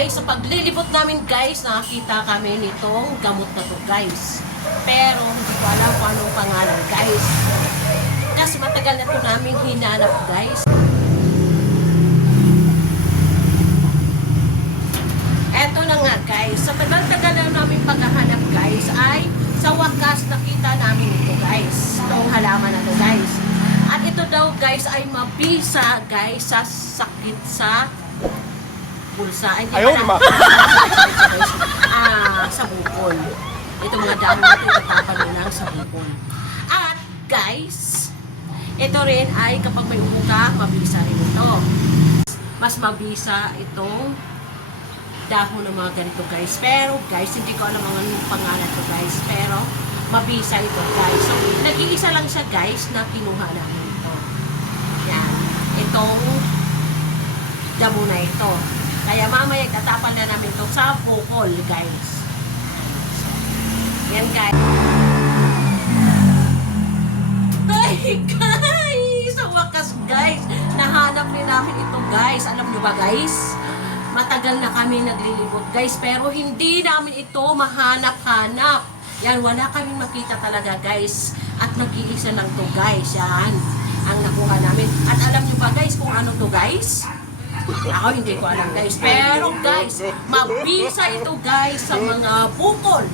guys, sa paglilibot namin guys, nakakita kami nitong gamot na to guys. Pero hindi ko alam kung anong pangalan guys. Kasi matagal na to namin hinanap guys. Eto na nga guys, sa tagal-tagal na namin paghahanap guys, ay sa wakas nakita namin ito guys. Itong halaman na to guys. At ito daw guys ay mabisa guys sa sakit sa bulsa. Ay, Ayaw naman. Sa bukol. Ito mga dahon natin itatapan mo lang sa bukol. At guys, ito rin ay kapag may ubo ka, mabisa rin ito. Mas mabisa itong dahon ng mga ganito guys. Pero guys, hindi ko alam ang anong pangalan to guys. Pero mabisa ito guys. So, nag-iisa lang siya guys na kinuha namin ito. Yan. Itong damo na ito. Kaya mamaya tatapan na namin ito sa bukol guys. Yan guys. Ay guys! Sa wakas guys, nahanap din namin ito guys. Alam nyo ba guys? Matagal na kami naglilibot guys, pero hindi namin ito mahanap-hanap. Yan, wala kaming makita talaga guys. At nag-iisa lang to guys. Yan, ang nakuha namin. At alam nyo ba guys kung ano to guys? Ako hindi ko alam guys. Pero guys, mabisa ito guys sa mga bukol.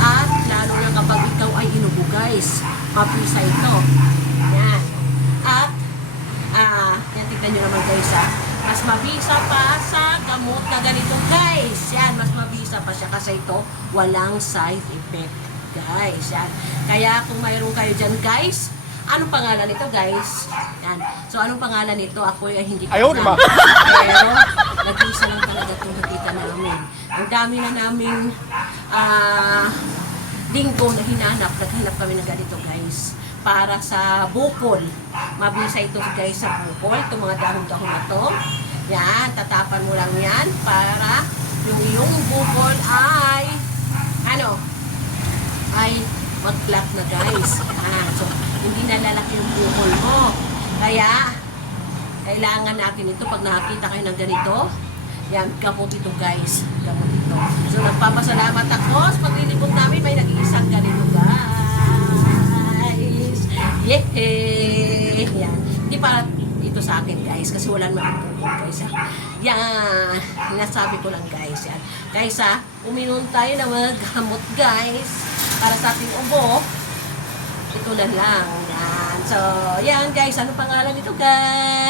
At lalo na kapag ikaw ay inubo guys, mabisa ito. Yan. At, yan, tignan nyo naman guys mas mabisa pa sa gamot na ganito guys. Yan, mas mabisa pa siya kasi ito walang side effect guys. Yan. Kaya kung mayroon kayo dyan guys, anong pangalan nito guys? Yan. So anong pangalan nito? Ako ay hindi ko Ayaw alam. naman. Pero nag-isa lang talaga itong nakita namin. Ang dami na naming linggo na hinanap. Naghanap kami ng ganito guys. Para sa bukol. Mabisa ito guys sa bukol. Itong mga dahon-dahon na to. Yan, tatapan mo lang yan para yung iyong bukol ay mag-flat na guys. So, hindi na lalaki yung bukol mo. Kaya, kailangan natin ito pag nakakita kayo ng ganito. Yan, gamot ito guys. Gamot ito. So, nagpapasalamat ako sa paglilibot namin. May nag-iisang ganito guys. Yehey! Yan. Hindi para ito sa akin guys. Kasi wala naman ito guys. Yan. Nasabi ko lang guys. Yan. Guys uminom tayo ng mga gamot guys. Para sa ating ubo. Ito na lang. Yan. So, yan guys. Ano pangalan nito guys?